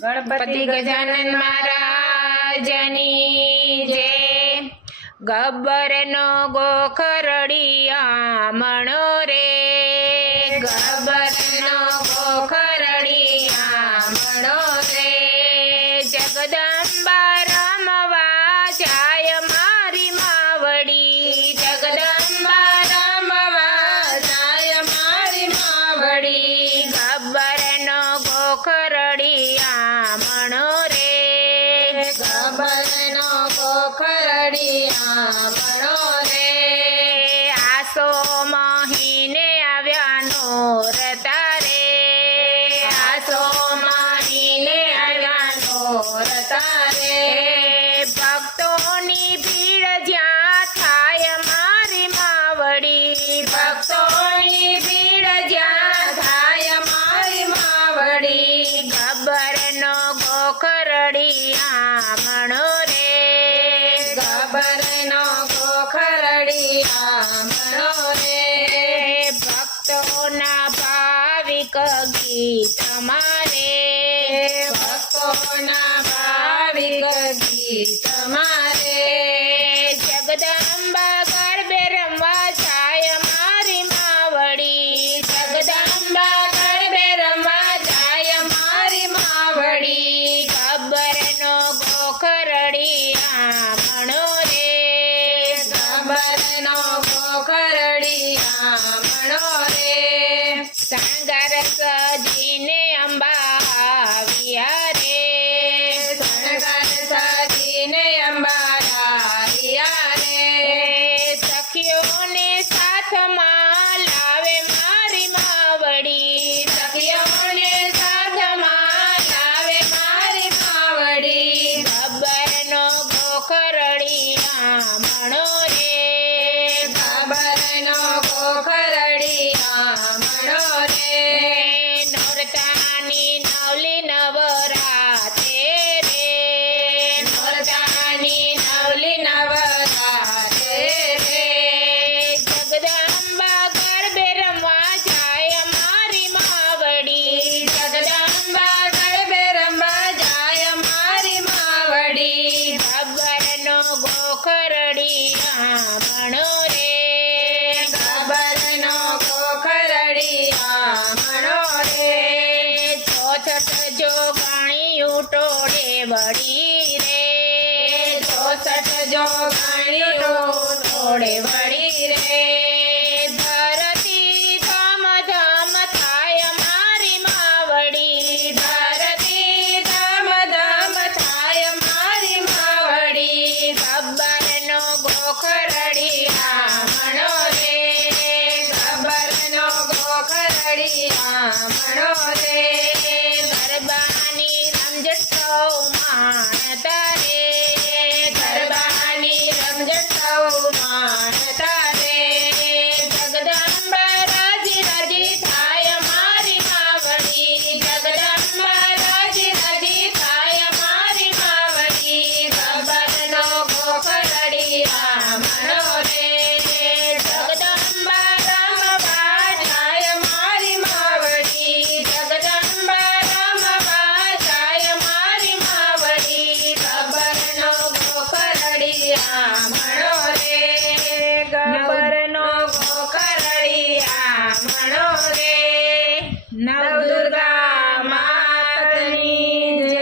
ગણપતિ ગજાનન મહારાજની જય। ગબ્બરનો ગોખરડિયામણો રે, ગબ્બરનો ગોખરડિયામણો રે, જગદંબા રમવા જાય મારી માવડી, જગદંબા રમવા જાય મારી માવડી, ગબ્બરનો ગોખરડિયામણો રે, ગબ્બરનો ગોખરડિયામણો રે, આસો મહિને આવ્યા નોરતા રે, આસો મહિને આવ્યા નોરતા રે, ભક્તોની ભીડ જ્યાં થાય મારી માવડી, ભક્તોની ભીડ જ્યાં થાય મારી માવડી, ગબ્બરનો ગોખરડિયામણો રે, ગબ્બરનો ગોખરડિયામણો રે, ભક્તોના ભાવિક ગીત મારે, ભક્તોના ભાવિક ગીત મારે, જગદંબા ગરબે રમવા જાય મારી માવડી, જગદંબા ગરબે રમવા જાય મારી માવડી, ગબ્બરનો ગોખરડિયામણો રે, ગબ્બરનો ગોખરડિયામણો રે, શણગાર સજીને અંબા આવ્યા રે, શણગાર સજીને અંબા આવ્યા રે, સખીઓને સાથમાં લાવે મારી માવડી, સખીઓને સાથમાં લાવે મારી માવડી, ગબ્બરનો ગોખરડિયામણો રે, ગબ્બરનો ગોખરડિયામણો રે, નોરતાની નવલી નવરાતે રે, નોરતાની નવલી નવરાતે રે, જગદંબા ગરબે રમવા જાય મારી માવડી, જગદંબા ગરબે રમવા જાય મારી માવડી, ગબ્બરનો ગોખરડિયામણો રે, ગબ્બરનો ગોખરડિયામણો રે, ચોસઠ જોગણિયું ટોળે વળી રે, ચોસઠ જોગણિયું ટોળે વળી રે, ધરતી ધમ ધમ થાય મારી માવડી, ધરતી ધમ ધમ થાય મારી માવડી, ગબ્બરનો ગોખરડિયામણો રે, ગબ્બરનો ગોખરડિયામણો રે, ગરબાની રમઝટ સૌ